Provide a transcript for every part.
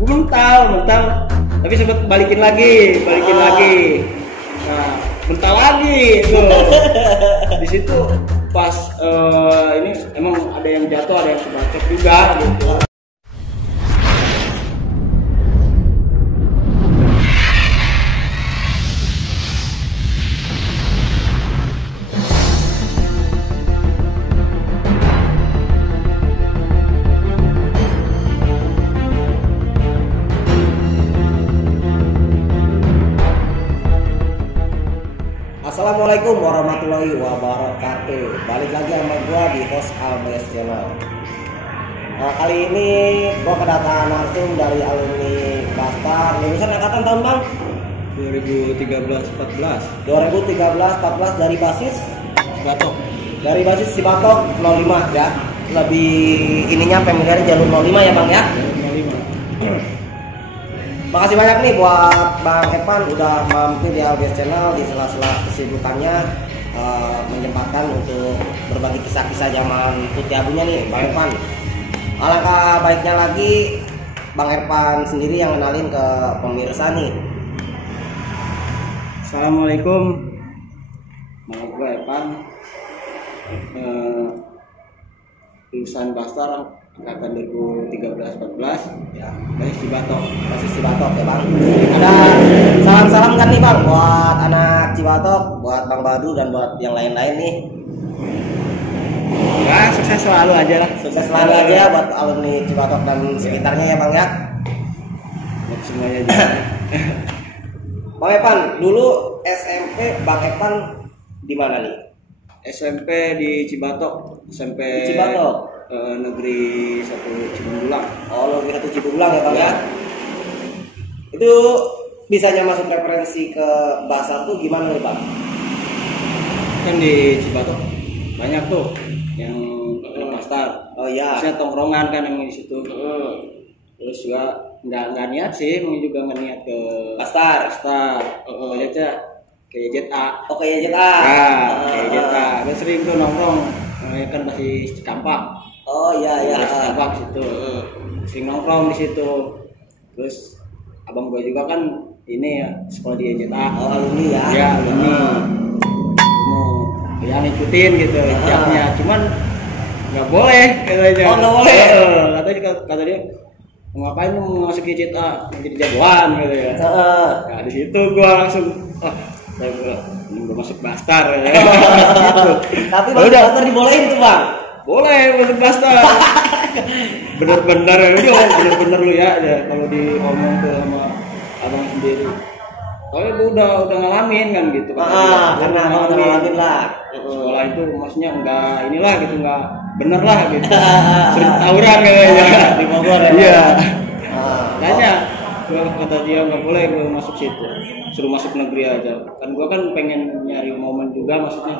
Gue mental, tapi sempat balikin lagi. Nah, mental lagi tuh. Di situ pas ini emang ada yang jatuh, ada yang kebacok juga gitu. Assalamualaikum warahmatullahi wabarakatuh. Balik lagi sama gua di host Albes Channel. Nah, kali ini gua kedatangan langsung dari alumni Bastar. Lulusan angkatan tahun bang? 2013-14 dari basis Cibatok. Dari basis Cibatok 05 ya. Lebih ininya familiar jalur 05 ya bang ya. 05. Makasih banyak nih buat Bang Evan udah mampir di Albes Channel di sela-sela kesibukannya, menyempatkan untuk berbagi kisah-kisah zaman putih abunya nih Bang Evan. Alangkah baiknya lagi Bang Evan sendiri yang kenalin ke pemirsa nih. Assalamualaikum, nama gue Evan, lulusan Bastar angkatan 2013-14 Ya, basis Cibatok. basis Cibatok ya bang. Ada salam-salam kan nih bang buat anak Cibatok, buat Bang Badu dan buat yang lain-lain nih. Ya, sukses selalu aja lah. Sukses selalu aja buat alumni Cibatok dan sekitarnya ya bang ya. Buat semuanya juga. Bang Evan, dulu SMP Bang Evan di mana nih? SMP di Cibatok, SMP Di Cibatok. Negeri 1 Cibunggulang. Oh, Negeri 1 Cibunggulang ya bang ya. Itu bisanya masuk referensi ke Basar tuh gimana nih bang? Kan di Cibatok banyak tuh yang Bastar. Oh iya. Maksudnya tongkrongan kan yang di situ. Terus juga nggak niat sih, mau juga nggak niat ke Bastar. aja kayak JA. Oh kayak JA. Kayak JA. Gue sering tuh nongkrong, kan masih Cikampek. Oh iya iya. Cikampek situ. Sering nongkrong di situ. Terus abang gue juga kan ini ya sekolah di JA. Oh alumni ya. Ya alumni. Mau ya ngikutin gitu jamnya, cuman nggak boleh katanya. Oh nggak boleh. Kata dia mau ngapain lu mau masuk JA jadi jagoan gitu ya. Nah di situ gua langsung gua masuk Bastar ya. Gitu. Tapi masuk Bastar dibolehin tuh bang. Boleh masuk Bastar. Bener-bener lu ya kalau diomong tuh sama abang sendiri. Oh ya udah ngalamin kan gitu. Karena ngalamin lah. Sekolah itu maksudnya enggak inilah gitu, enggak bener lah gitu. Sering tawuran kayaknya di Bogor ya. Iya. Makanya kata dia nggak boleh gue masuk situ, suruh masuk negeri aja. Kan gue kan pengen nyari momen juga maksudnya.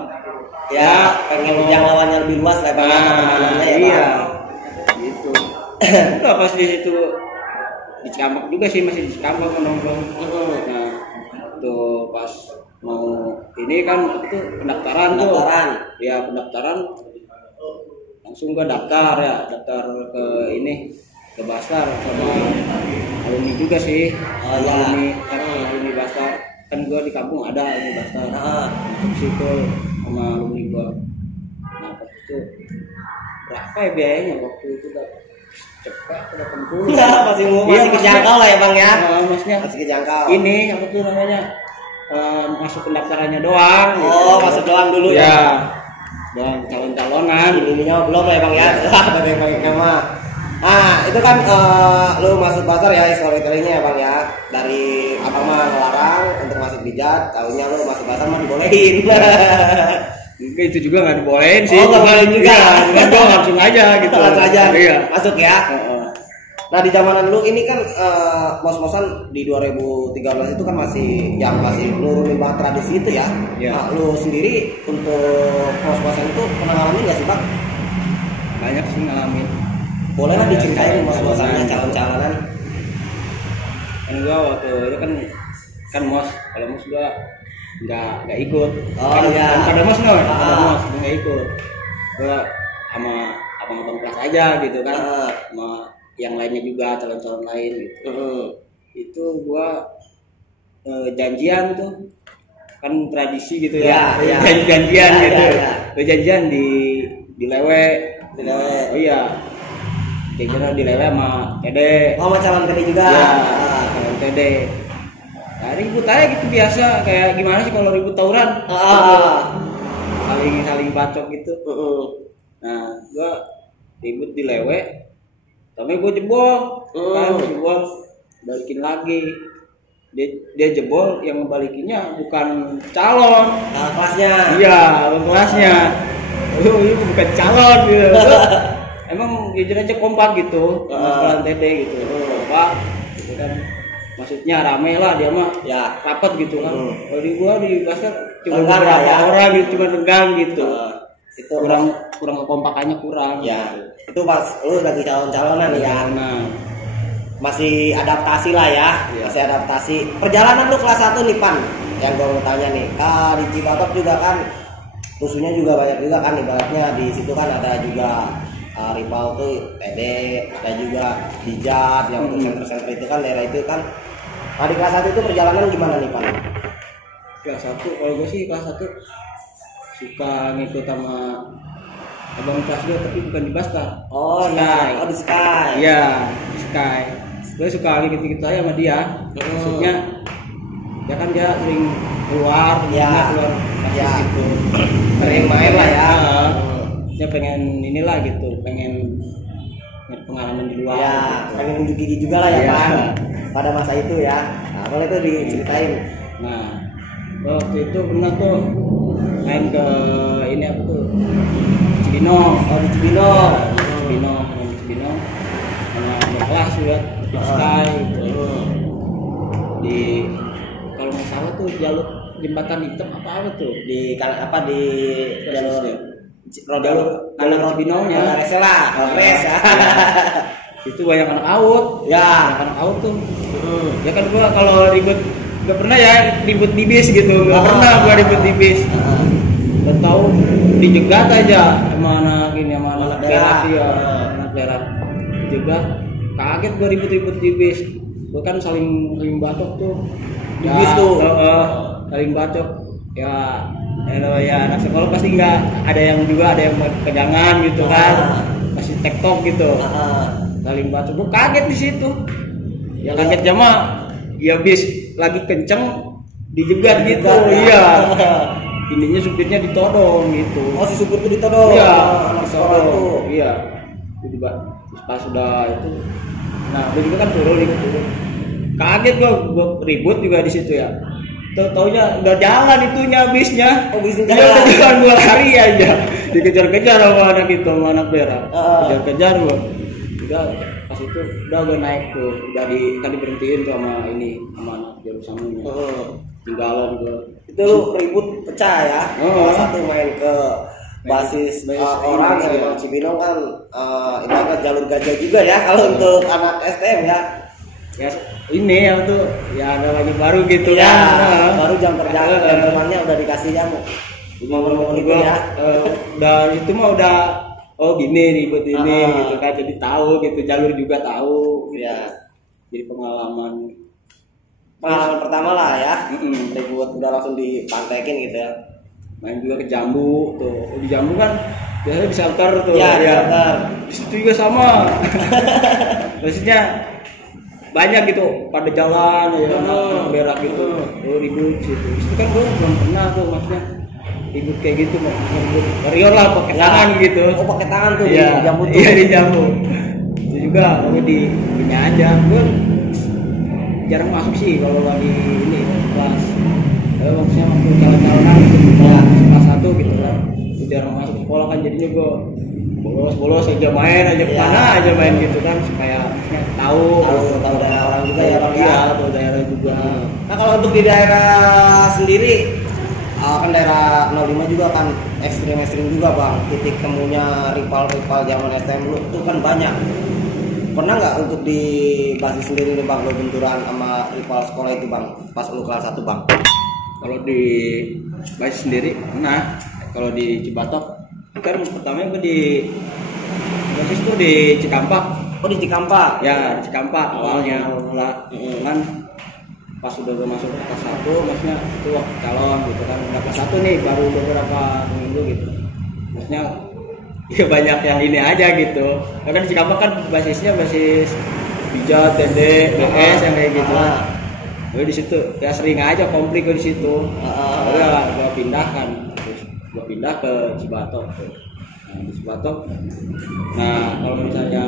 Ya pengen jangkauannya lebih luas lah bang. Ya, iya. Gitu. Udah pas di situ di Cikampek juga sih, masih di Cikampek nongkrong. Nah tuh pas mau ini kan itu pendaftaran. Ya pendaftaran langsung gua daftar ke ini ke Bastar sama alumni juga sih. Alumni Bastar kan gua di kampung ada alumni Bastar. Di situ sama alumni gua. Nah pas itu berapa ya biayanya waktu itu cepat 80. Masih kejangkau lah ya bang ya. Maksudnya masih kejangkau. Ini apa tuh namanya masuk pendaftarannya doang. Oh gitu. Masuk doang dulu ya. Dan calon-calonan. Ininya belum lah ya bang ya. Dari bang Kema. Nah itu kan lu masuk Basar ya storytellingnya ya bang ya. Dari abang mah ngelarang untuk masuk bijak, tahunya lu masuk Basar mah dibolehin. Itu juga nggak dibolehin sih. Oh nggak bolehin juga. Kan gua langsung aja gitu. Langsung aja. Iya. Masuk ya. Nah di zamanan lu ini kan mos-mosan di 2013 itu kan masih nurunin banget tradisi itu ya. Nah lu sendiri untuk mos-mosan itu pernah ngalamin nggak sih bang? Banyak sih ngalamin. Boleh lah diceritain mos-mosannya, calon-calonan. Kan gua waktu itu kan mos, kalau mos gua nggak ikut. Oh iya. Pada mos nggak ikut. Gua sama abang-abang kelas aja gitu kan. Sama yang lainnya juga, calon-calon lain gitu. Itu gua janjian tuh kan tradisi gitu ya, janjian gitu. Janjian di lewe. Oh iya, kira di lewe sama Tede. Oh, sama calon Tede juga. Ya, calon Tede. Nah, ribut aja gitu biasa, kayak gimana sih kalau ribut tawuran? Saling bacok gitu. Nah, gua ribut di lewe, tapi gua jebol, kan jebol, balikin lagi. Dia jebol, yang ngebalikinnya bukan calon, kelasnya. Iya, kelasnya. Itu bukan calon gitu. Emang jujur aja kompak gitu, sama Tede gitu. Kompak, gitu kan. Maksudnya rame lah dia mah, ya rapat gitu kan. Kalau di gua di pasar cuma beberapa orang gitu, cuma tegang gitu. Itu kurang kekompakannya kurang. Ya, itu pas lu lagi calon-calonan ya. Masih adaptasi lah ya, masih adaptasi. Perjalanan lu kelas 1 nih Pan, yang gue mau tanya nih, di Cibatok juga kan musuhnya juga banyak juga kan, ibaratnya di situ kan ada juga rival tuh Tede, ada juga Dijat yang untuk center-center itu kan, daerah itu kan. Nah di kelas 1 itu perjalanan gimana nih Pan? Kelas 1, kalau gue sih kelas 1 suka ngikut sama abang kelas 2 tapi bukan di Basta. Sky. Di Sky. Iya, di Sky. Gue suka ngikut-ngikut aja sama dia. Maksudnya ya kan dia sering keluar gitu. Sering main lah ya. Dia pengen inilah gitu, pengen pengalaman di luar. Ya, gitu. Pengen unjuk gigi juga lah ya Pan. Pada masa itu ya. Nah, boleh tuh diceritain. Nah, waktu itu pernah tuh main ke ini apa tuh? Cibinong. Di Cibinong. Sama kelas juga di Sky gitu. Di kalau nggak salah tuh jalur jembatan hitam apa tuh di jalur anak Cibinongnya Res ya. Itu banyak anak out anak out tuh. Ya kan gua kalau ribut nggak pernah ya ribut di bis gitu, nggak pernah gua ribut di bis. Udah tahu dijegat aja sama anak berak ya, anak berak jegat. Kaget gua ribut-ribut di bis. Gua kan saling batok tuh di bis tuh. Saling bacok ya anak sekolah pasti nggak ada yang pegangan gitu kan, masih tektok gitu. Saling bacok, gue kaget di situ. Ya kaget jama, ya bis lagi kenceng dijegat gitu. Iya. Ininya supirnya ditodong gitu. Oh, si supir itu ditodong. Iya, anak sekolah itu. Iya. Jadi pas sudah itu, nah gue juga kan turun. Kaget gue ribut juga di situ ya. Taunya udah jalan itunya bisnya. Bisnya jalan. Dia jalan 2 hari aja. Dikejar-kejar sama anak itu, sama anak berak. Kejar-kejar gua. Udah pas itu udah gue naik tuh, tadi berhentiin tuh sama anak jurusannya. Tinggalan gua. Itu ribut pecah ya. Salah satu main ke basis orang yang Cibinong kan ibaratnya jalur gajah juga ya kalau untuk anak STM ya. Ya ini yang tuh ya ada lagi baru gitu ya, kan. Baru jam kerja dan temannya udah dikasih jamu. Momen itu ya. Udah itu mah udah gini ribut ini gitu kan, jadi tahu gitu, jalur juga tahu ya. Jadi pengalaman pertama lah ya. Ribut udah langsung dipantekin gitu ya. Main juga ke Jambu tuh. Di Jambu kan biasanya di shelter tuh. Ya. Di situ juga sama. Maksudnya banyak gitu pada jalan ya, anak berak gitu, ribut situ. Itu kan gue belum pernah tuh, maksudnya ribut kayak gitu, ribut warrior lah pakai tangan gitu. Oh, pakai tangan tuh ya, di Jambu tuh. Iya di Jambu. Itu juga kalau di ini aja, gue jarang masuk sih kalau lagi ini kelas. Maksudnya waktu jalan-jalanan kelas 1 gitu kan, jarang masuk sekolah kan, jadinya gue bolos aja main aja kemana aja main gitu kan, supaya tahu daerah orang juga ya Bang. Iya, tahu daerah juga. Nah kalau untuk di daerah sendiri kan daerah 05 juga kan ekstrim juga Bang, titik temunya rival zaman STM lu itu kan banyak. Pernah nggak untuk di basis sendiri nih Bang, lo benturan sama rival sekolah itu Bang pas lu kelas 1 Bang? Kalau di basis sendiri pernah. Kalau di Cibatok kan pertamanya gue di basis tuh di Cikampak. Oh di Cikampak. Ya di Cikampak awalnya kan pas udah gue masuk kelas 1 maksudnya itu waktu calon gitu kan, udah kelas 1 nih baru beberapa minggu gitu, maksudnya ya banyak yang ini aja gitu. Ya kan di Cikampak kan basisnya basis pijat, tende, BS yang kayak gitu. Gue di situ ya sering aja konflik gue di situ. Udah gue pindahkan, terus gue pindah ke Cibatok. Nah, di Cibatok. Nah kalau misalnya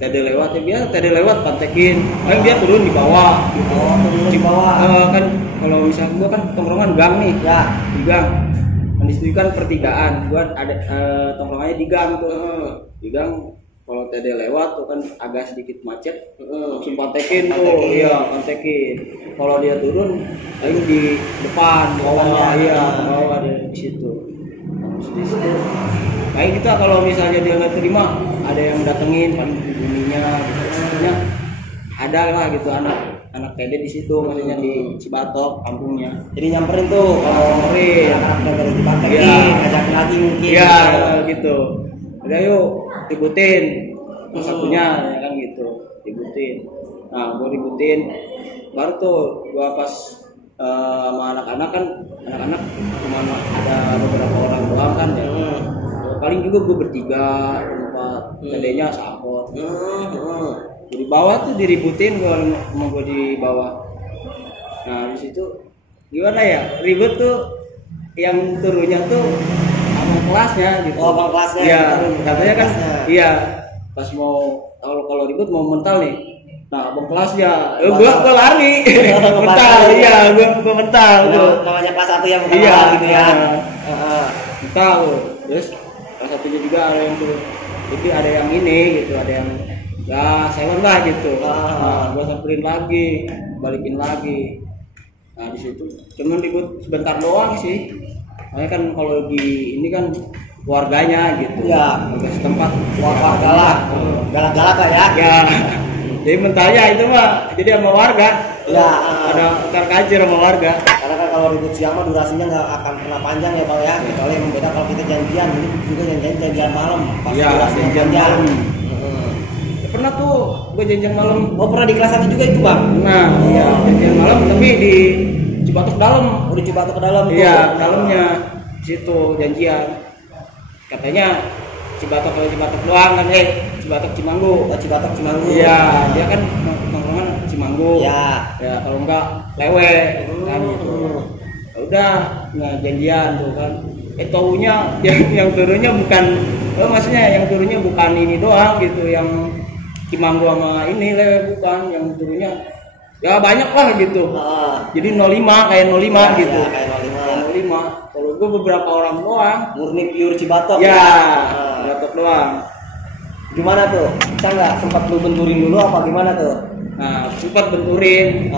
TD lewat ya biasa TD lewat pantekin, paling dia turun di bawah. Gitu. Oh turun di bawah. Kan kalau misalnya gue kan tongkrongan gang nih, ya di gang. Di situ kan pertigaan, gue ada tongkrongannya di gang tuh. Di gang kalau TD lewat tuh kan agak sedikit macet, langsung pantekin tuh, iya pantekin. Kalau dia turun, paling di depan, bawah, iya bawah dia di situ. Di situ. Kayak kita kalau misalnya dia nggak terima, ada yang datengin paling bunyinya, gitu. Maksudnya ada lah gitu anak TD di situ, maksudnya di Cibatok kampungnya. Jadi nyamperin tuh kalau anak-anak dari dipantekin, ngajakin lagi mungkin. Iya gitu. Udah yuk ributin satunya ya kan gitu, ributin. Nah gue ributin baru tuh gue pas sama anak-anak kan, anak-anak cuma ada beberapa orang doang kan ya. Paling juga gue bertiga empat, tadinya seangkot. Di bawah tuh diributin gue sama gue di bawah. Nah di situ gimana ya, ribut tuh yang turunnya tuh abang kelasnya gitu. Oh abang kelasnya. Iya, katanya kan iya pas mau kalau ribut mau mental nih. Nah abang kelasnya, gue lari mental, iya gue mental tuh. Namanya kelas 1 yang bukan iya, gitu ya. Mental, terus kelas 1-nya juga ada yang tuh, jadi ada yang ini gitu, ada yang ya sewan lah gitu. Nah, gue samperin lagi, balikin lagi. Nah di situ cuman ribut sebentar doang sih. Makanya kan kalau di ini kan warganya gitu. Ya. Warga setempat. Warga lah. Galak-galak lah ya. Ya. Jadi mentalnya itu mah jadi sama warga. Ya. Ada terkajir sama warga. Karena kan kalau ribut siang mah durasinya nggak akan pernah panjang ya bang ya. Kecuali yang beda kalau kita janjian, ini juga janjian malam. Iya. Janjian malam. Pernah tuh gue janjian malam. Oh pernah di kelas 1 juga itu bang? Nah, iya janjian malam tapi di Cibatok dalam. Oh di Cibatok ke dalam tuh? Iya, dalamnya situ janjian. Katanya Cibatok kalau Cibatok doang kan, Cibatok Cimanggu. Oh Cibatok Cimanggu. Iya, dia kan nongkrongan Cimanggu. Iya. Ya kalau enggak lewe kan gitu. Ya udah, nah janjian tuh kan. Taunya yang turunnya bukan, maksudnya yang turunnya bukan ini doang gitu, yang Cimanggu sama ini lewe bukan, yang turunnya ya banyak lah gitu. Jadi 05 kayak 05 ya, gitu. Ya, kayak 05. Kalau gue beberapa orang doang. Murni pure Cibatok. Ya, Cibatok doang. Gimana tuh? Bisa nggak sempat lu benturin dulu apa gimana tuh? Nah, sempat benturin.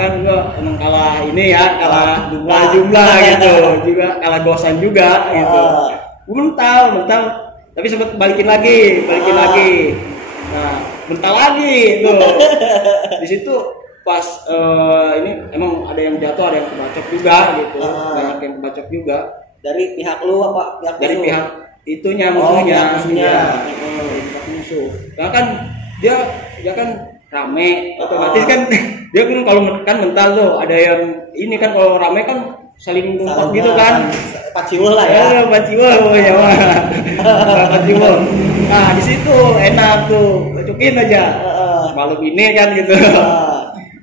Kan gue emang kalah ini ya, kalah jumlah gitu. Juga kalah gosan juga gitu. Gue mental. Tapi sempat balikin lagi. Nah, mental lagi tuh. Di situ pas ini emang ada yang jatuh, ada yang kebacok juga gitu. Banyak yang kebacok juga. Dari pihak lu apa? Dari lu? pihak itunya musuhnya. Pihak musuh. Nah kan dia kan rame, otomatis kan dia kan kalau kan mental tuh ada yang ini kan kalau rame kan saling tumpah gitu kan. Paciwul lah ya. Paciwul ya mah. Paciwul. Nah di situ enak tuh, cocokin aja. Malam ini kan gitu.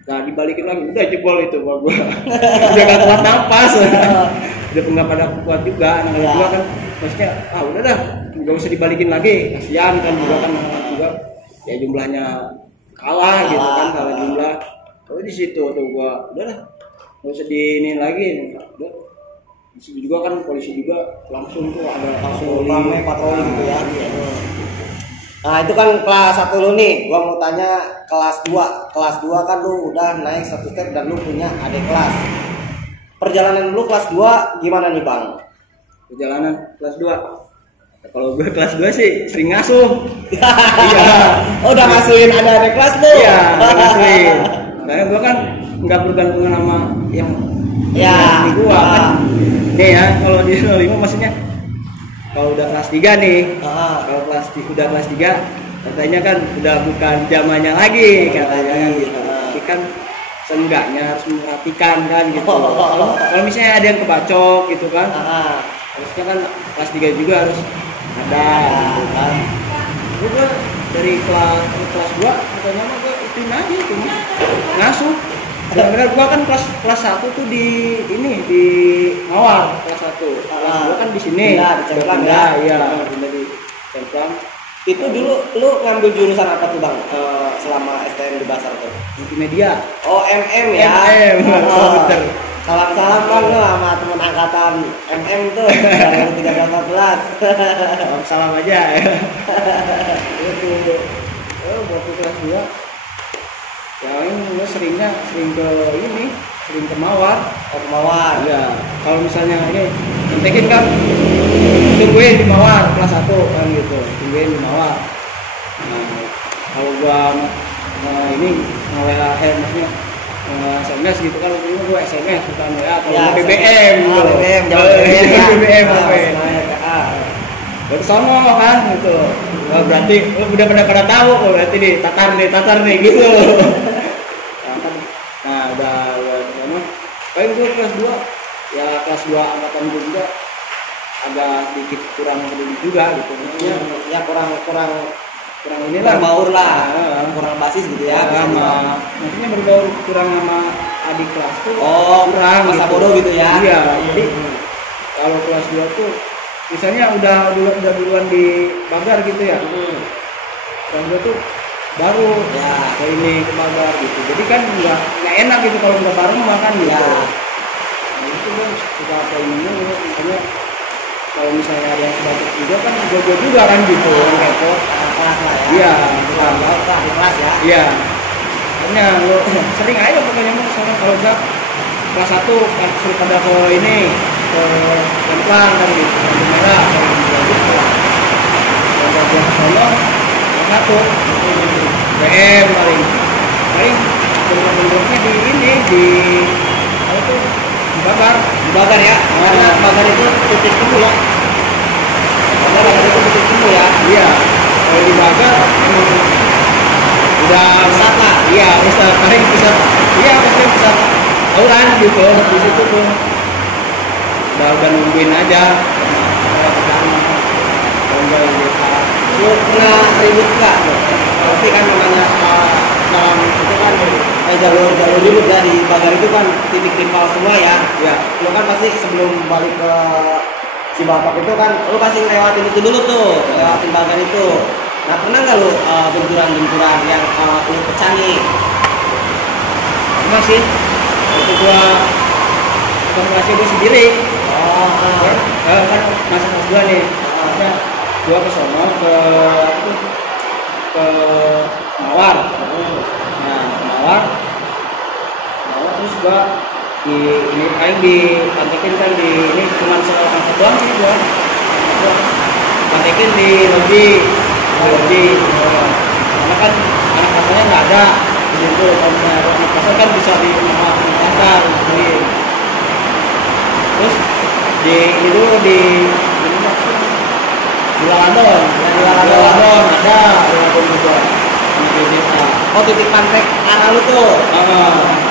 Nah dibalikin lagi, udah jebol itu gua. Udah gak kuat nafas. Udah nggak pada kuat juga, anak-anak juga kan. Maksudnya, udah dah, nggak usah dibalikin lagi, kasihan kan juga ya jumlahnya kalah gitu kan, kalah jumlah. Tapi di situ tuh gua, udah dah, nggak usah diinin lagi. Udah. Di situ juga kan polisi juga langsung tuh ada ramai patroli gitu ya. Nah itu kan kelas 1 lu nih, gua mau tanya kelas 2. Kelas 2 kan lu udah naik satu step dan lu punya adik kelas. Perjalanan lu kelas 2 gimana nih bang? Perjalanan kelas 2. Kalau gue kelas 2 sih sering ngasuh. Iya. Oh udah ngasuhin adik kelas lu? Iya, ngasuhin. Karena gue kan nggak bergantungan sama yang di gua kan. Nih ya, kalau di 05 maksudnya kalau udah kelas 3 nih, kalau udah kelas 3 katanya kan udah bukan zamannya lagi katanya kan gitu. Tapi kan seenggaknya harus memperhatikan kan gitu. Kalau misalnya ada yang kebacok gitu kan, harusnya kan kelas 3 juga harus ada gitu kan. Gue dari kelas 2 katanya mah gue ituin aja itu ngasuh. Benar-benar gua kan kelas 1 tuh di Mawar kelas 1. Kelas 2 kan di sini. Di Cemplang ya. Iya, di Cemplang. Itu dulu lu ngambil jurusan apa tuh Bang? Selama STM di Basar tuh? Multimedia. Oh, MM ya. MM. Komputer. Salam-salam Bang lu sama teman angkatan MM tuh 2013-14. Salam aja. Itu waktu kelas 2 ya ini gue sering ke Mawar. Oh, ke Mawar. Iya. Kalau misalnya ini kontekin kan tungguin di Mawar kelas 1 kan gitu. Tungguin di Mawar. Nah, kalau gua ini WA maksudnya SMS gitu kan waktu itu gua SMS bukan WA kalau ya, BBM gitu. BBM BBM. Baru sono kan gitu. Wah, berarti lu udah pada tahu kok berarti nih tatar nih gitu. Nah, udah sama. Paling gue kelas 2 ya kelas 2 angkatan gue juga agak sedikit kurang peduli juga gitu. Maksudnya ya kurang inilah berbaur lah, kurang basis gitu ya. Maksudnya berbaur kurang sama adik kelas tuh. Oh, kurang masa gitu. bodoh gitu ya. Iya, jadi kalau kelas 2 tuh misalnya udah duluan di pagar gitu ya. Kelas 2 tuh baru ya ke ini ke pagar gitu. Jadi kan nggak enak gitu kalau nggak bareng makan gitu. Ya. Nah, itu kan suka apa ini makanya kalau misalnya ada yang batuk juga kan gue juga kan gitu kepo kelas lah ya. Iya, kelas ya. Iya. Makanya lo sering aja pokoknya mau soalnya kalau enggak kelas 1 kan sering pada ke ini ke Cemplang kan gitu, lampu merah kan gitu. Kalau gua ke sono kelas 1 BM paling bener-benernya di ini di apa tuh di Bagar ya. Karena Bagar itu titik temu ya. Bagar itu titik temu ya. Iya. Kalau di Bagar udah besar lah. Iya, bisa paling bisa. Iya, pasti bisa tawuran gitu di situ tuh. Udah nungguin aja. Lu pernah ribut nggak? Tapi kan namanya dalam itu kan jalur ribut dari Bagar itu kan titik rival semua ya. Ya. Lu kan pasti sebelum balik ke Cibapak itu kan lu pasti lewatin itu dulu tuh, lewatin Bagar itu. Nah, pernah nggak lu benturan-benturan yang lu pecah nih? Pernah sih. Itu gua konsentrasi gua sendiri. Kan masih kelas 2 nih. Maksudnya gua ke sono ke Mawar. Nah, Mawar terus gua ini paling dipantekin kan di ini cuma soal angkat doang sih gua pantekin di lobi karena kan anak kelasnya nggak ada di situ. Kalau misalnya anak kelasnya kan bisa di pasar terus di Laladon ada juga. Oh, titik pantek arah lu tuh.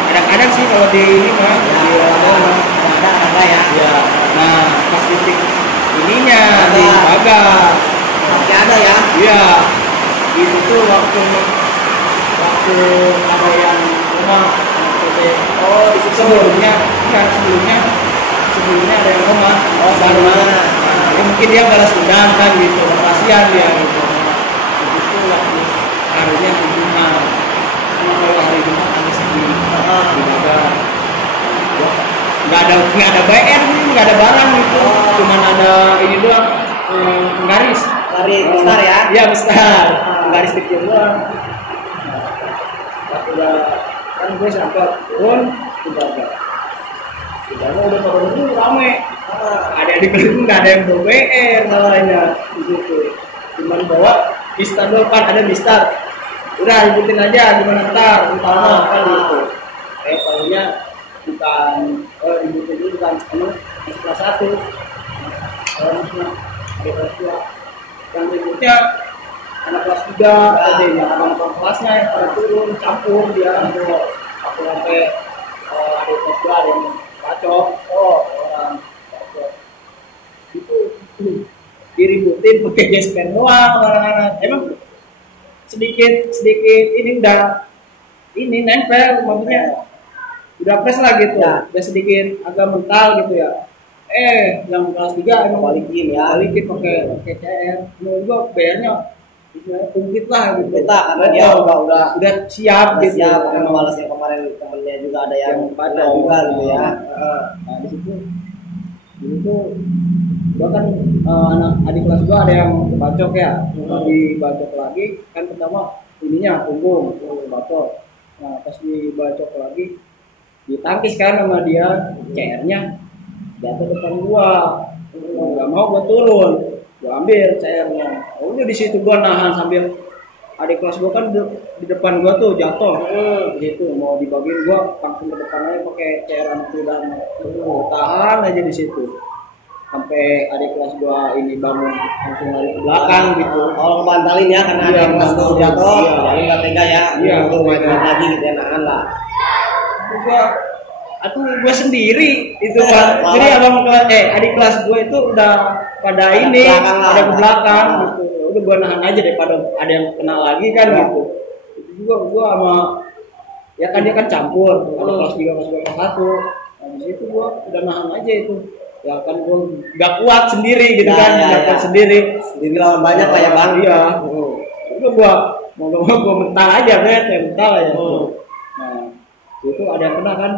Kadang-kadang sih kalau di ini mah di Laladon ada ya. Iya. Nah, pas titik ininya di Bagar. Masih ada ya? Iya. Itu tuh waktu ada yang rumah. Oh, di situ. Sebelumnya ada yang rumah. Oh, sama. Ya, mungkin dia balas dendam kan gitu, kasihan dia gitu. Itu waktu harinya Jumat. Kalau hari Jumat ada sepi di Bagar. Nggak ada bayar nih, nggak ada barang gitu. Cuman ada ini doang, garis besar ya? Iya besar, garis kecil doang. Pas udah kan gue sampai turun di Bagar. Di Bagar udah turun rame. Ada di kelas nggak ada yang bawa BR salahnya di situ. Cuman bawa Mistar doang kan ada Mistar. Udah ributin aja gimana ntar kan gitu. Palingnya bukan ributin dulu kan kelas 1. Kalau ada kelas 2 yang ributnya anak kelas 3 adanya abang kelasnya yang pada turun campur dia aku sampai ada kelas 2 ada yang bacok orang bacok itu diributin pakai gesper doang orang-orang emang sedikit ini udah ini nempel maksudnya udah press lah gitu ya. Udah sedikit agak mental gitu ya yang kelas 3 emang balikin pakai CR menurut gua bayarnya kumplit lah gitu karena dia udah siap gitu siap karena balas yang kemarin temennya juga ada yang pada juga gitu ya nah di situ gua kan anak adik kelas gua ada yang bacok ya dibacok lagi kan pertama ininya punggung bacok nah pas dibacok lagi ditangkis kan sama dia CR-nya jatuh depan gua nggak mau gua turun gua ambil CR-nya udah di situ gua nahan sambil adik kelas gua kan di depan gua tuh jatuh gitu mau dibagiin gua langsung ke depan aja pakai CR anak muda tahan aja di situ sampai adik kelas gua ini bangun langsung lari ke belakang gitu kalau kebantalin ya karena adik kelas gua jatuh jadi nggak tega ya untuk main lagi gitu ya nahan lah gue sendiri itu kan jadi adik kelas gue itu udah pada ini pada ke belakang gitu udah gue nahan aja daripada ada yang kena lagi kan gitu itu juga gue sama ya kan dia kan campur ada kelas 3 kelas 2 kelas 1 nah di situ gue udah nahan aja itu ya kan gue nggak kuat sendiri gitu kuat sendiri lawan banyak lah ya bang itu gue mau mental aja mental aja nah itu ada yang kena kan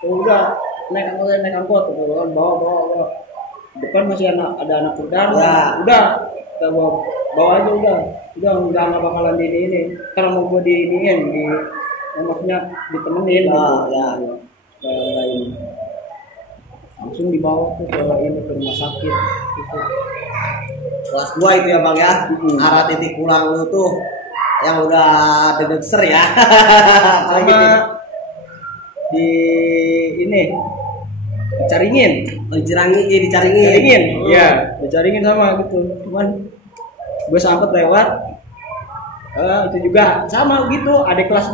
udah naik angkot kan bawa depan masih ada anak pedang udah kita bawa aja udah nggak bakalan ini karena mau gue diiniin maksudnya ditemenin langsung dibawa tuh ke rumah sakit gitu. Kelas 2 itu ya bang ya arah titik pulang lu tuh yang udah deg-deger ya sama di ini dicaringin ya dicaringin sama gitu cuman gue sempet lewat itu juga sama gitu adik kelas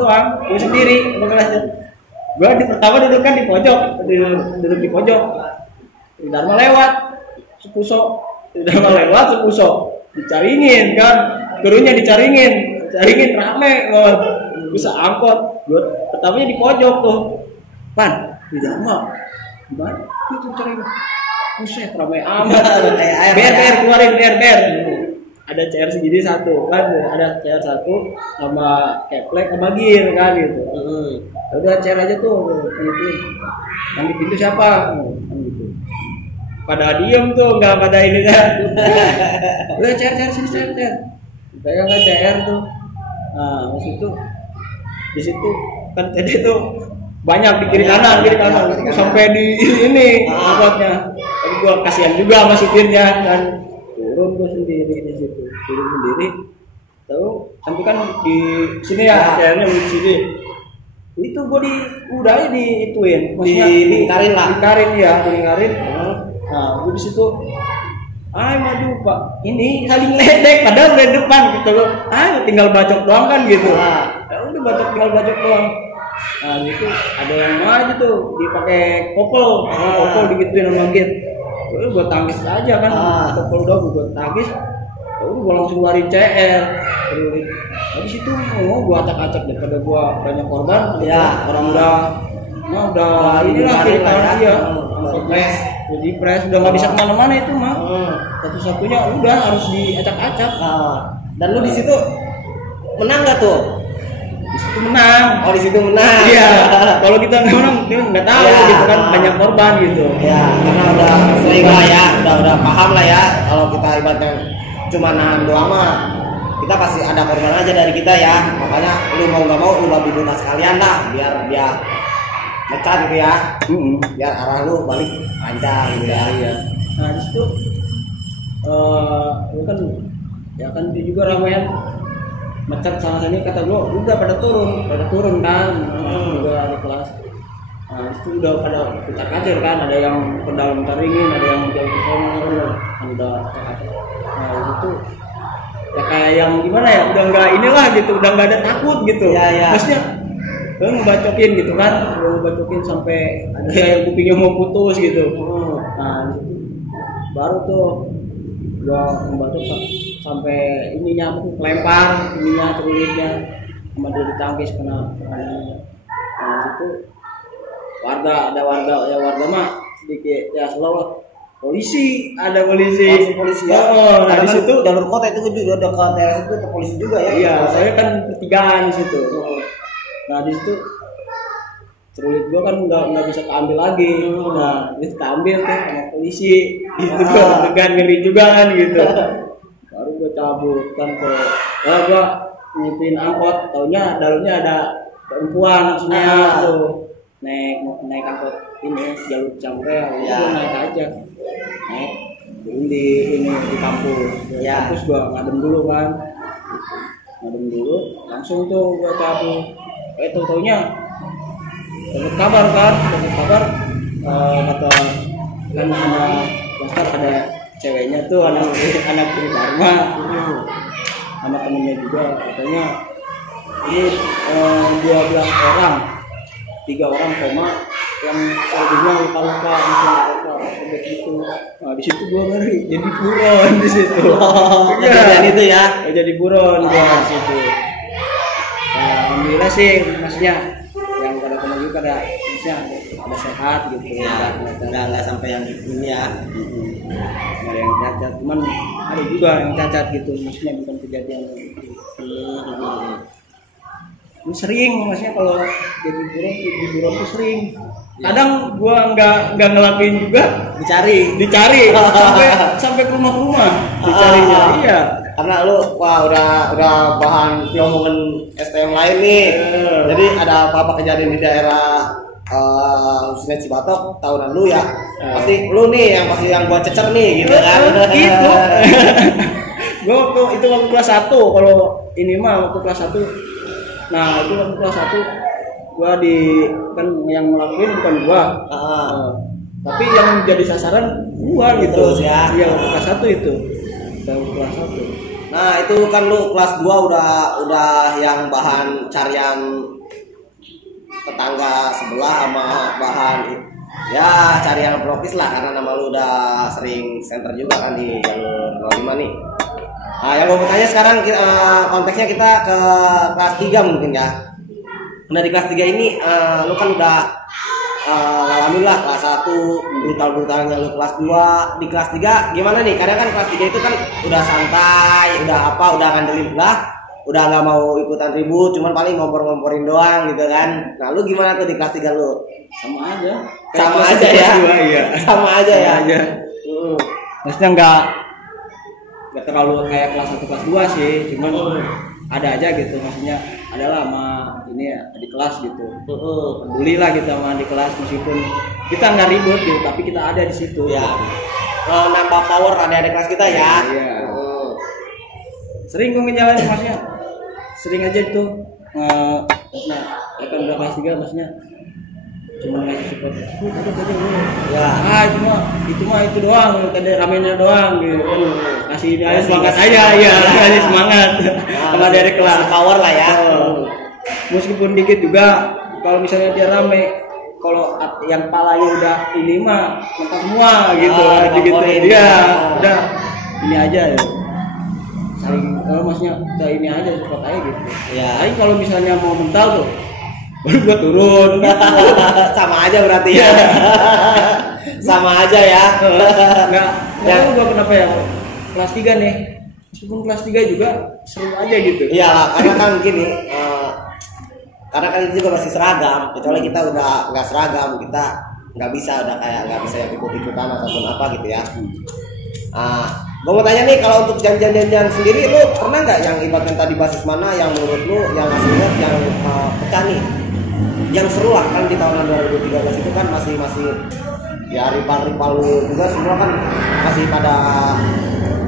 doang gue sendiri gue pertama duduk kan di pojok duduk di pojok Dharma lewat sepuso dicaringin kan gurunya dicaringin rame bisa angkot gue pertamanya di pojok tuh pan di Dharma gimana itu caringin buset ramai amat ber keluarin ber ada CR segini satu kan ada CR satu sama keplek sama gear kan gitu udah CR aja tuh gitu yang di pintu siapa kan gitu pada diem tuh nggak pada ini kan udah CR sini CR pegang kan CR tuh nah di situ kan tadi tuh banyak di kiri kanan sampai di ini angkotnya tapi gua kasihan juga sama supirnya kan turun gue sendiri di situ tahu sampai kan di sini ya akhirnya di sini itu gue udah diituin dilingkarin nah gue di situ maju pak ini saling ledek padahal udah depan gitu loh tinggal bacok doang kan gitu tinggal bacok doang nah gitu ada yang maju tuh dipakai kopel digituin sama git gue tangkis aja kan kopel doang gue tangkis gue langsung lari CR di situ gue acak-acak daripada gue banyak korban orang udah inilah kita di press udah nggak bisa kemana-mana itu mah satu-satunya udah harus diacak-acak dan lu di situ menang nggak tuh di situ menang iya kalau kita menang nggak tahu gitu kan banyak korban gitu karena udah sering lah ya udah paham lah ya kalau kita ibaratnya cuma nahan doang mah kita pasti ada korban aja dari kita ya makanya lu mau nggak mau lu babi buta sekalian lah biar mecah gitu ya biar arah lu balik lancar gitu ya nah di situ kan ya kan dia juga ramean mecat sana sini kata gue udah pada turun kan juga di kelas nah itu udah pada putar kacir kan ada yang ke dalam taringin ada yang jauh ke sana kan udah kacir nah itu ya kayak yang gimana ya, udah nggak inilah gitu, udah nggak ada takut gitu. Iya. Maksudnya gue ngebacokin gitu kan, gue ngebacokin sampai ada yang kupingnya mau putus gitu. Nah disitu baru tuh gue ngebacok sampai ininya aku kelempar, ininya celulitnya sama dia ditangkis kena. Nah itu ada warga mah sedikit ya slow. Polisi ya. Oh, Nah di situ jalur kota itu juga dekat daerah itu ke polisi juga ya. iya, saya kan pertigaan di situ. Nah di situ celurit gua kan nggak bisa keambil lagi. Nah itu keambil tuh sama polisi. Itu gua tegan ngeri juga kan gitu. Baru gua cabut kan gua ngikutin angkot, taunya dalamnya ada perempuan maksudnya tuh naik angkot ini jalur Cangkreang, gua naik aja. Naik turun di kampus. Kampus gua ngadem dulu langsung tuh gua cabut. Taunya dapat kabar kata kan ada ceweknya tuh anak Dharma sama temennya juga, katanya ini 12 orang, 3 orang koma, yang selebihnya luka-luka begitu. Nah di situ gua ngeri, jadi buron di situ. Kejadian itu ya. Jadi buron gua di situ. Alhamdulillah sih, maksudnya yang pada kena juga maksudnya ada sehat gitu. Nggak sampai yang ini ya. Nggak ada yang cacat, cuman ada juga yang cacat gitu, maksudnya bukan kejadian gitu. Sering, maksudnya kalau jadi buron tuh sering. Kadang gua nggak ngelakuin juga, dicari sampai ke rumah dicarinya. Iya. Karena lu udah bahan ngomongin STM lain nih. Jadi ada apa-apa kejadian di daerah khususnya Cibatok tahunan lu ya. Pasti lu nih yang gua cecer nih gitu kan. Gitu. Gua waktu kelas 1, kalau ini mah waktu kelas 1. Nah, itu waktu kelas 1 gua kan yang ngelakuin bukan gua. Tapi yang jadi sasaran gua gitu. Terus ya. Iya, kelas 1 itu. Kelas 1. Nah itu kan lu kelas 2 udah yang bahan carian tetangga sebelah sama bahan ya carian prokis lah, karena nama lu udah sering center juga kan di jalur 05 nih. Nah yang gue mau tanya sekarang konteksnya kita ke kelas 3 mungkin ya. Nah di kelas 3 ini lu kan udah ngalamin lah kelas 1 brutal-brutalnya lu, kelas 2 di kelas 3 gimana nih? Karena kan kelas 3 itu kan udah santai, udah ngandelin udah nggak mau ikutan ribut, cuman paling ngompor-ngomporin doang gitu kan. Nah lu gimana tuh di kelas 3 lu? Sama aja Ya. Iya. Sama aja ya. Maksudnya nggak terlalu kayak kelas 1 kelas 2 sih, cuman ada aja gitu, maksudnya adalah sama ini ya di kelas gitu. Peduli lah kita sama di kelas, meskipun kita nggak ribut gitu, tapi kita ada di situ ya. Nambah power ada kelas kita ya. Iya. Sering gue ngejalanin, maksudnya sering aja itu nah kan udah kelas 3 maksudnya cuma ngasih support ya. Itu doang, tadi ramennya doang gitu kan, kasih ini aja semangat aja ya, kasih semangat sama dari kelas power lah ya. Meskipun dikit juga, kalau misalnya dia rame, kalau yang palanya udah ini mah mentok semua gitu, gitu dia udah ini aja ya, saling maksudnya kita ini aja support aja gitu ya. Tapi kalau misalnya mau mental tuh baru gua turun. Sama aja berarti ya. Sama aja ya. Enggak tahu gua kenapa ya kelas 3 nih, meskipun kelas 3 juga seru aja gitu. Iya, karena kan gini, karena kan itu juga masih seragam, kecuali kita udah nggak seragam, kita nggak bisa ikut-ikutan ataupun apa gitu ya. Gue mau tanya nih, kalau untuk janjian sendiri, lu pernah nggak yang ibaratnya tadi basis mana yang menurut lu yang masih ingat yang pecah nih, yang seru lah kan di tahun 2013 itu kan masih ya rival lu juga semua kan masih pada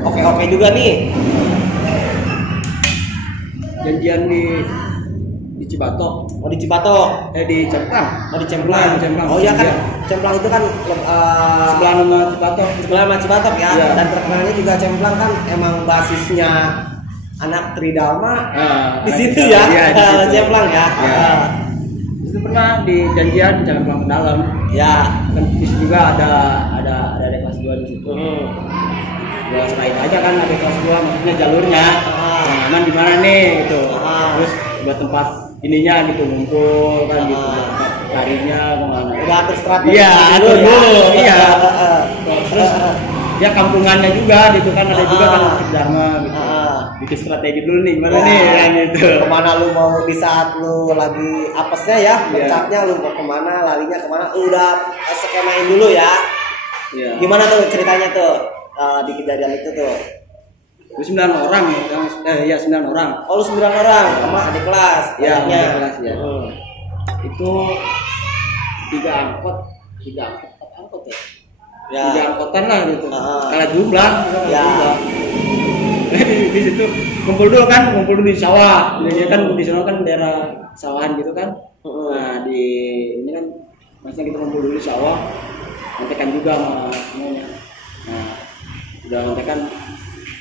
oke juga nih. Janjian di Cibatok. Di Cibatok. Di Cemplang. Di Cemplang. Oh iya kan, Cemplang itu kan sebelah nama Cibatok. Sebelah nama Cibatok ya. Dan terkenalnya juga Cemplang kan emang basisnya anak Tridharma di anak situ Tridharma, ya, iya, di situ. Ceplang ya. Ya. Itu pernah di janjian jalan pulang ke dalam. Ya. Kan di situ juga ada kelas 2 di situ. Ya selain aja kan ada kelas 2, maksudnya jalurnya. Aman di mana nih gitu. Terus buat tempat ininya gitu ngumpul kan gitu. Tempat larinya kemana. Udah atur strategi. Iya, atur ya. dulu. Iya. Terus ya kampungannya juga gitu kan ada juga kan Dharma gitu. Bikin strategi dulu nih mana nih yang gitu. Kemana lu mau di saat lu lagi apesnya ya, puncaknya lu mau kemana, larinya kemana, udah skemain dulu ya. Iya. Gimana tuh ceritanya tuh di kejadian itu tuh? Itu 9 orang ya 9 orang. Oh lu 9 orang sama adik kelas. Ya, banyaknya. adik kelas ya. Itu 3 angkot ya. Ya. 3 angkotan lah gitu. Kalau jumlah ya. di situ kumpul dulu di sawah. Jadi kan di sana kan daerah sawahan gitu kan. Nah, di ini kan maksudnya kita kumpul dulu di sawah. Kontekan juga sama semuanya. Nah, udah kontekan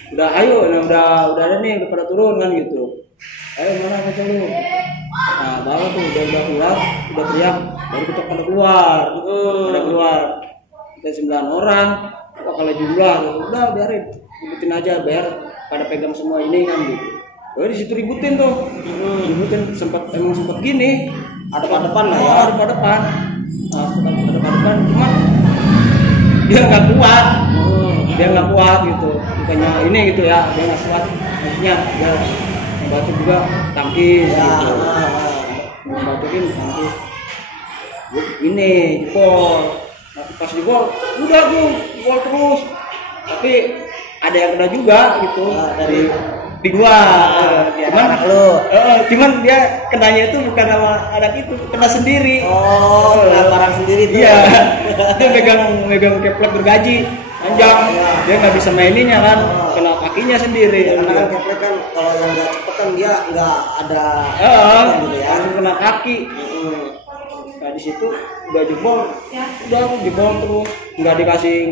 udah ayo, udah ada nih, udah pada turun kan gitu. Ayo mana kaca lu? Nah, baru tuh udah keluar, udah teriak, baru kita pada keluar. Pada keluar. Kita 9 orang, kok kalau jumlah, udah biarin, ributin aja biar pada pegang semua ini kan gitu. Oh di situ ributin tuh, ributin sempat gini, ada depan lah ya, ada depan, nah ada depan, cuma dia nggak kuat gitu, bukannya ini gitu ya, dia nggak kuat, maksudnya dia batu juga tangkis, ya, gitu. Batuin tangkis, ini jebol. Pas di gol, udah gol terus. Tapi ada yang kena juga gitu dari di gua. Cuman dia kenanya itu bukan sama anak itu, kena sendiri. Oh, kena barang sendiri tuh. Iya. Dia megang keplek bergaji, panjang. Dia nggak bisa maininnya kan, kena kakinya sendiri. Karena kan keplek kan kalau yang nggak cepet kan dia nggak ada. Gitu ya. Langsung kena kaki. Nah di situ udah jebol terus nggak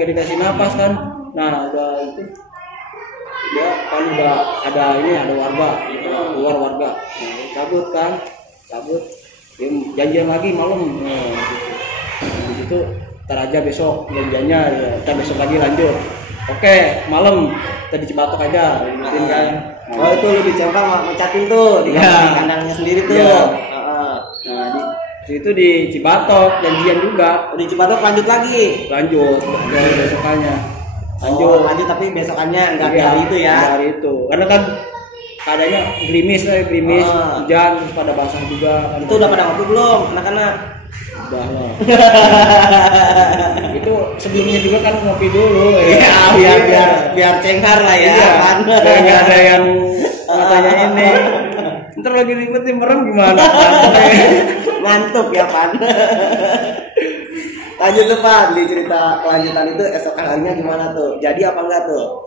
dikasih napas kan. Nah udah itu dia kan udah ada warga keluar warga, nah, cabut dia janjian lagi malam. Di situ ntar aja besok janjiannya ya, kita besok lagi lanjut. Oke malam kita di Cibatok aja rutin kan. Oh itu lu di Cempang mencatin tuh di kandangnya sendiri tuh. Ya. Nah itu di Cibatok janjian juga. Di Cibatok lanjut besokannya lanjut tapi besokannya nggak hari itu ya. Hari itu karena kan keadaannya gerimis hujan terus pada basah juga kan. Itu udah pada ngopi belum anak-anak? Udah lah. Itu sebelumnya juga kan ngopi dulu ya biar cengar lah ya kan. Nggak ada yang katanya ini ntar lagi ribet merem gimana. Ngantuk ya Pan. Lanjut tuh Pan, di cerita kelanjutan itu esok harinya gimana tuh? Jadi apa enggak tuh?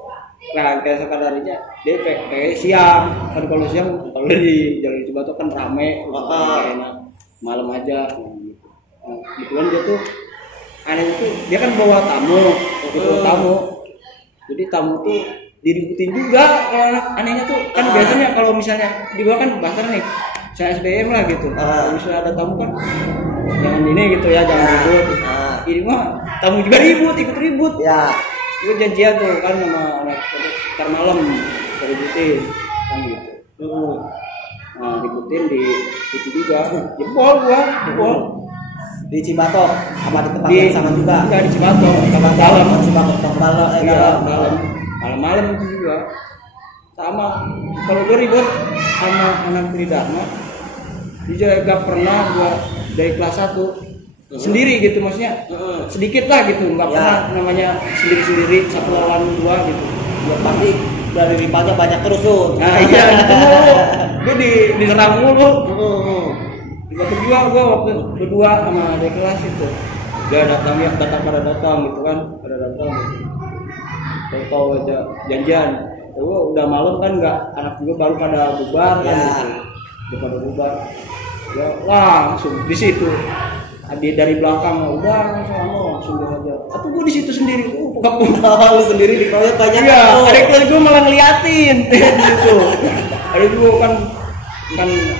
Nah keesokan harinya dia kayak siang kan, kalau siang kalau di Jalan Cibatok kan rame, enak. Malam aja. Nah, kebetulan dia tuh aneh itu dia kan bawa tamu, jadi tamu tuh diributin juga. Kalau anak anehnya tuh kan biasanya kalau misalnya di gua kan basar nih, saya SBM lah gitu. Kalau misalnya ada tamu kan jangan ini gitu ya, jangan ribut. Ini mah tamu juga ikut ribut. Ya. Gue janjian tuh kan sama anak ntar malam ributin kan gitu. Nah ributin di itu juga jebol di Cibatok sama di tempat yang sama juga. Enggak di Cibatok, dalam malam itu juga sama. Kalau gue ribut sama anak Tridharma dia gak pernah gua dari kelas 1 sendiri gitu, maksudnya sedikit lah gitu, nggak pernah namanya sendiri satu lawan 2 gitu. Ya pasti dari ribanya banyak terus tuh. Nah iya gitu mulu, gue diserang mulu. Waktu gue waktu berdua sama adik kelas itu dia datang gitu kan, pada datang tahu aja janjian. Gue udah malam kan, nggak, anak juga baru pada bubar kan gitu. Udah pada bubar ya langsung di situ dari belakang udah langsung dia aja. Atau gue di situ sendiri, pokoknya Lu sendiri di kolet banyak. iya, adik kelas gue malah ngeliatin gitu. Adik gue kan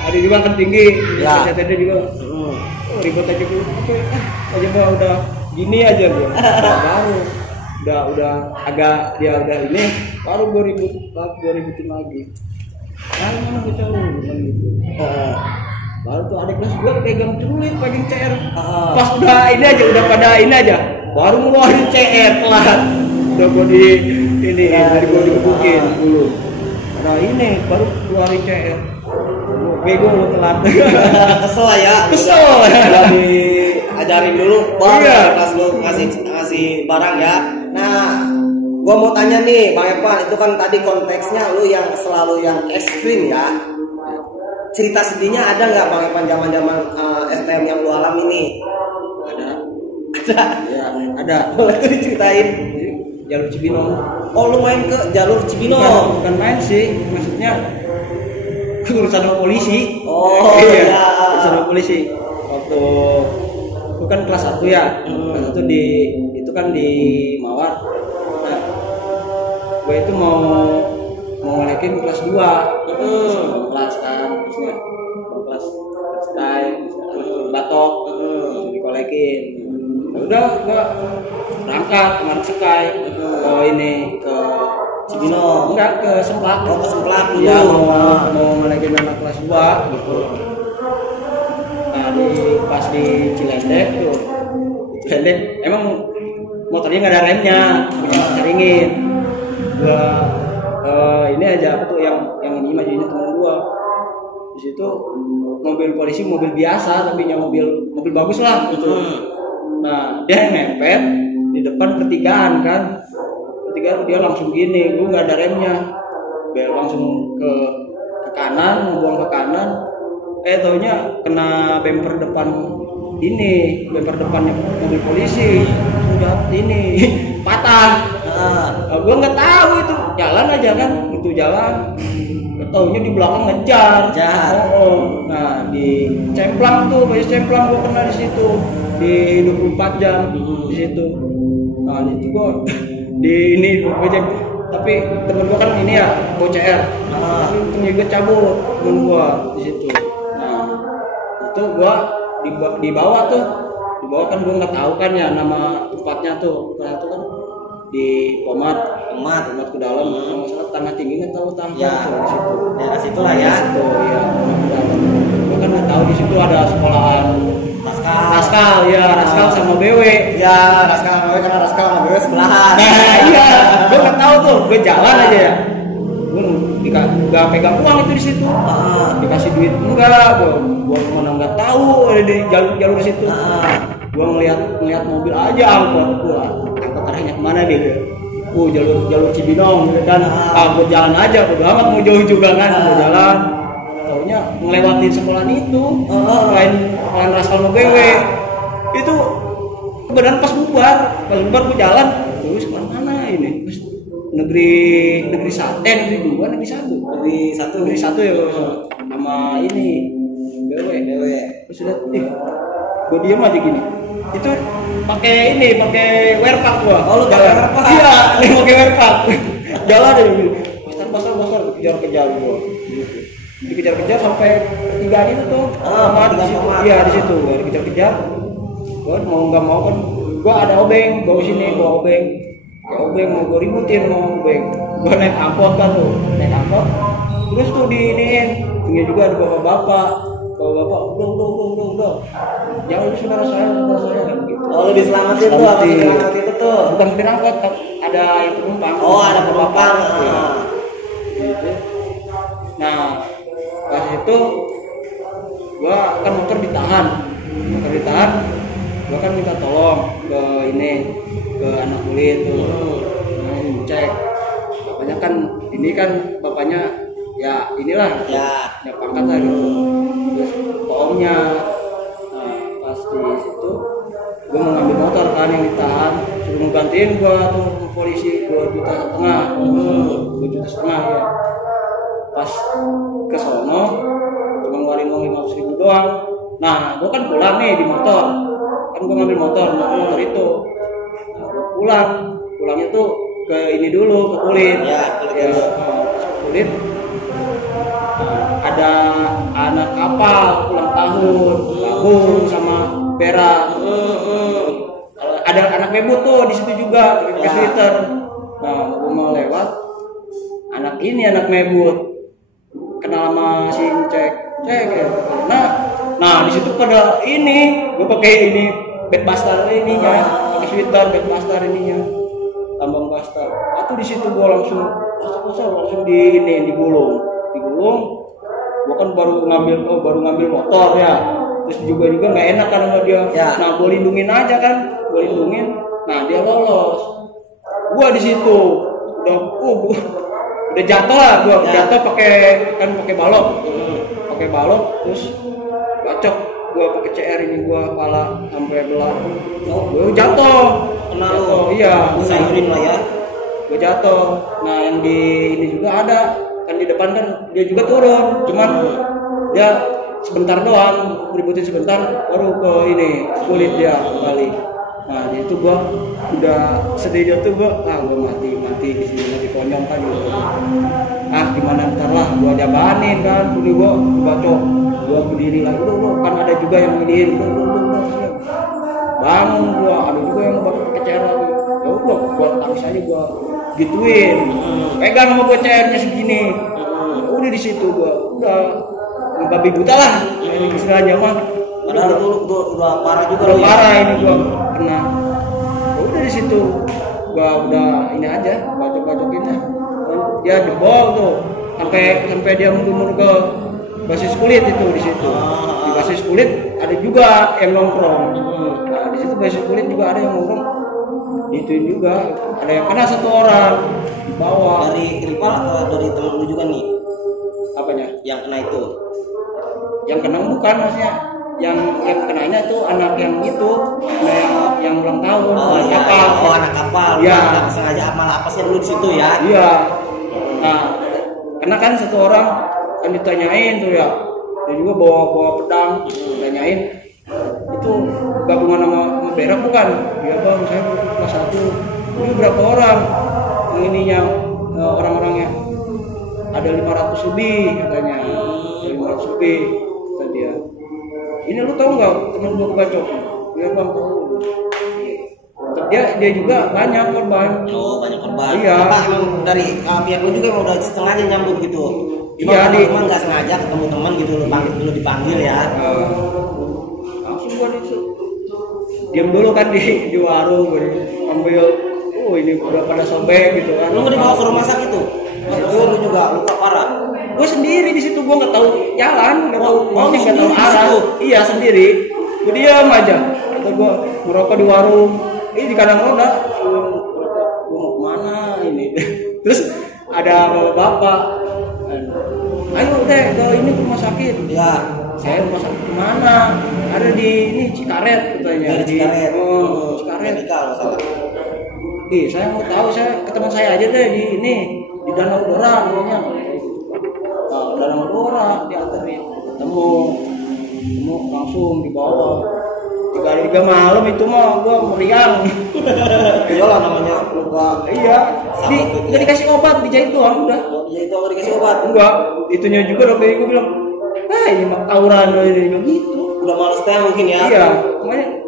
adik juga kan tinggi, Ya. CCTD juga. Ribut aja gue, oke, aja gua udah gini aja gue, baru udah agak dia udah ini, baru gue ributin lagi. Mana gue tahu gitu. Baru tuh adik kelas gue pegang celurit, pegang CR. Pas udah ini aja, udah pada ini aja, baru ngeluarin CR telat. Udah gue ini dari gue digebukin dulu. Nah ini baru keluarin CR. Bego lu telat. Kesel lah ya. Kesel. Udah diajarin dulu baru pas lu ngasih barang ya. Nah, gua mau tanya nih Bang Evan, itu kan tadi konteksnya lu yang selalu yang ekstrim ya. Cerita sedihnya ada nggak Bang Evan zaman-zaman STM yang lu alami ini? Ada. Ya, ada. Boleh tuh diceritain. Jalur Cibinong. Oh, lu main ke jalur Cibinong. Bukan main sih, maksudnya urusan sama polisi. Oh iya. iya. Urusan sama polisi. Waktu itu kan kelas 1 ya. Kelas 1 itu kan di Mawar. Nah, gue itu mau ngelekin kelas 2. Kelas kan, terusnya kelas style, batok, dikolekin. Udah gua berangkat kemarin Sekai ke ini ke Cibinong. enggak ke Semplak. Oh, ke Semplak dulu. Ya, mau ngelekin anak kelas 2 gitu. Nah, pas di Cilendek tuh. Cilendek emang motornya nggak ada remnya, punya caringin. Gua ini aja apa tuh yang ini majunya temen gua. Di situ mobil polisi, mobil biasa tapi yang mobil bagus lah gitu. Nah, dia ngepet di depan pertigaan kan. Pertigaan dia langsung gini, gue nggak ada remnya. Bel langsung ke kanan, buang ke kanan. Taunya kena bumper depan ini, bumper depannya mobil polisi. Sudah ini patah. Gue nggak tahu itu, jalan aja kan, itu jalan. Taunya di belakang ngejar. Nah, di cemplang tuh, baju cemplang gue kena di situ. Di 24 jam di situ. Nah, itu gua di ini ojek. Tapi temen gua kan ini ya, OCR. Tapi temen gua cabut temen gua di situ. Nah, itu gua dibawa tuh. Dibawa kan gua nggak tahu kan ya nama tempatnya tuh. Karena itu kan di Pomat ke dalam. Kalau salah tanah tinggi nggak tahu tanah Ya, di situ. daerah situ lah ya. Situ ya. Gua kan nggak tahu di situ ada sekolahan Raskal sama BW. Ya, Raskal sama BW karena Raskal sama BW sebelahan. Nah, iya, gue nggak tahu tuh, gue jalan aja ya. Gue nggak pegang uang itu di situ. Dikasih duit enggak, gue mana nggak tahu ada di jalur situ. Gue ngeliat mobil aja angkot arahnya kemana deh? Jalur Cibinong gitu kan. Gue jalan aja, gue amat mau jauh juga kan, gue jalan. Taunya ngelewatin sekolah itu, lain Raskal sama BW. Itu kebenaran pas bubar gue jalan, terus mana ini? Negeri 1, negeri 2, negeri 1. Negeri 1 ya nama ini BW. Terus udah gue diam aja gini. Itu pakai wearpack gua. Oh, lu pakai wearpack? Iya, pakai wearpack. Jalan aja gini. Pasar kejar gua. Dikejar-kejar sampai pertigaan itu tuh. Di situ. Iya, di situ. Dikejar-kejar. Gua mau nggak mau kan, gua ada obeng, bawa sini, bawa obeng. Kayak obeng mau gua ributin mau obeng. Gua naik angkot kan tuh, Terus tuh diiniin, tinggal juga ada bapak-bapak. Udah. Jangan itu saudara saya kan gitu. Oh, lu diselamatin tuh, apa diselamatin itu tuh? Bukan supir angkot, ada yang penumpang. Oh, ada penumpang. Gitu. Nah, pas itu gua kan motor ditahan, gua kan minta tolong ke anak kulit tuh, cek. Bapaknya kan ini kan bapaknya ya inilah ya pangkat lah gitu. Terus omnya, nah pas di situ gua mau ngambil motor kan yang ditahan, suruh gantiin gua tuh polisi 2,5 juta, 2,5 juta ya. Pas ke sono cuma ngeluarin uang 500.000 doang. Nah, gua kan pulang nih di motor. kan gue ngambil motor itu. Nah, gua pulangnya tuh ke ini dulu, ke Kulit. Ya, Kulit. Ada anak kapal ulang tahun, gabung sama Vera. Ada anak mebut tuh di situ juga, di Twitter. Nah, gue mau lewat, anak mebut kenal sama si cek ya. Nah di situ pada ini, gue pakai ini bedbuster ininya, pakai Twitter bedbuster ininya, tambang buster. Atau di situ gue langsung digulung. Gue kan baru ngambil motor ya. Terus juga nggak enak kan sama dia. Ya. Nah, gue lindungin aja kan, Nah, dia lolos. Gue di situ udah jatuh lah, gue jatuh pakai balok, terus bacok gue pakai CR ini, gue kepala sampai belah. Gue jatuh. Iya. Sayurin lah ya. Gue jatuh. Nah, yang di ini juga ada kan di depan kan dia juga turun, cuman dia sebentar doang, ributin sebentar baru ke ini Kulit dia kembali. Nah di itu gua udah sedih jatuh, gua mati di sini, mati konyol kan gitu. Gimana ntar lah, gua jabanin kan, gua bacok, gua berdiri lagi, udah kan ada juga yang iniin, udah siap. Bangun gua, ada juga yang bakal kecewa lagi. Ya udah, gua tangis aja, gua gituin, pegang sama gua CR-nya segini. Udah di situ gua udah babi buta lah, ini istilahnya mah. Padahal itu udah parah juga. Udah parah ini gua kena. Udah di situ gua udah ini aja, bacok-bacokin lah. Dia jebol tuh, sampai dia mundur ke basis Kulit itu di situ. Di basis Kulit ada juga yang nongkrong. Nah di situ basis Kulit juga ada yang nongkrong. Ituin juga, ada yang kena satu orang di bawah. Dari rival atau dari temen lu juga nih? Apanya? Yang kena itu? Yang kena bukan, maksudnya yang kenanya tuh anak yang itu, yang ulang tahun, anak kapal. Anak kapal. Iya. Nggak sengaja malah apesnya dulu di situ ya? Iya. Nah, kena kan satu orang kan ditanyain tuh ya, dia juga bawa pedang, ditanyain itu gabungan sama Berak bukan? Iya bang, saya kelas 1. Ini berapa orang? Yang ininya orang-orangnya ada 500 lebih katanya. 500 lebih kata dia. Ini lu tahu nggak teman gua kebacok? Iya bang tahu. Dia juga banyak korban. Oh banyak korban. Iya. Apa emang dari pihak lu juga emang udah setengahnya nyambut gitu? Iya, teman nggak sengaja ketemu teman gitu, lu dipanggil ya? Langsung gua diam dulu kan di warung, gua ambil. Ini udah pada sobek gitu kan. Lu nggak dibawa ke rumah sakit tuh? Lu juga luka parah. Gue sendiri di situ, gue nggak tahu jalan, nggak tahu nggak tahu arah. Iya sendiri. Gue diam aja. Atau gue merokok di warung. Ini di kanan roda. Gue mau kemana ini? Terus ada bapak. Ayo deh ke ini rumah sakit. Ya. Saya rumah sakit kemana? Ada di ini Cikaret katanya. Di Cikaret. Cikaret. Kalau salah. Saya mau tahu, saya ke teman saya aja deh di ini di Danau Dora namanya. Danau Dora dianterin, ketemu langsung dibawa. 3 malam itu mah gua meriang. Iyalah namanya luka. Iya. Nggak dikasih obat, dijahit doang udah. Dijahit doang dikasih obat. Enggak, itunya juga dokter gua bilang, ini mah tawuran ini gitu. Udah males teh mungkin ya. Iya, makanya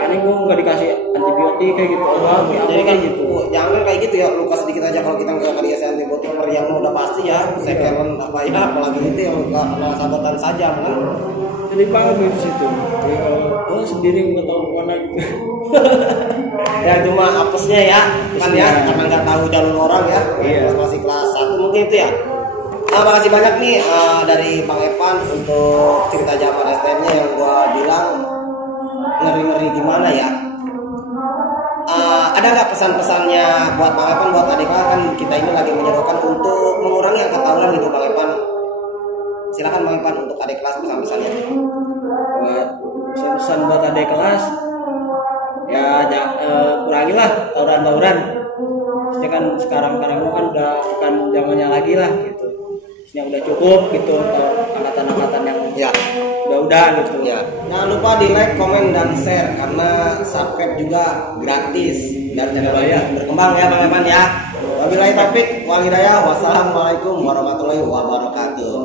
aneh gue nggak dikasih antibiotik kayak gitu obat. Jadi kan gitu, jangan kayak gitu ya, luka sedikit aja kalau kita nggak dikasih antibiotik meriang udah pasti ya, sekelan apa ya, apalagi itu yang luka sahabatan saja kan. Jadi banget di situ. Kalau sendiri nggak tahu mana gitu. Ya cuma apesnya ya, kan ya, karena nggak tahu jalur orang ya. Iya. Masih kelas 1 mungkin itu ya. Makasih banyak nih dari Bang Evan untuk cerita zaman STM-nya yang gua bilang ngeri-ngeri gimana ya. Ada nggak pesan-pesannya buat Bang Evan, buat adik kan kita ini lagi menyerukan untuk mengurangi angka tawuran gitu Bang Evan. Silakan Bang Evan untuk adik kelas pesan-pesannya. Pesan buat adik kelas ya kurangilah tawuran-tawuran. Maksudnya kan sekarang kan udah bukan zamannya lagi lah gitu. yang udah cukup gitu untuk angkatan-angkatan yang Ya. udah gitu. Ya, jangan lupa di like, komen, dan share karena subscribe juga gratis dan channel ini berkembang ya Bang Eman ya. Wabillahi taufik wal hidayah. Wassalamualaikum warahmatullahi wabarakatuh.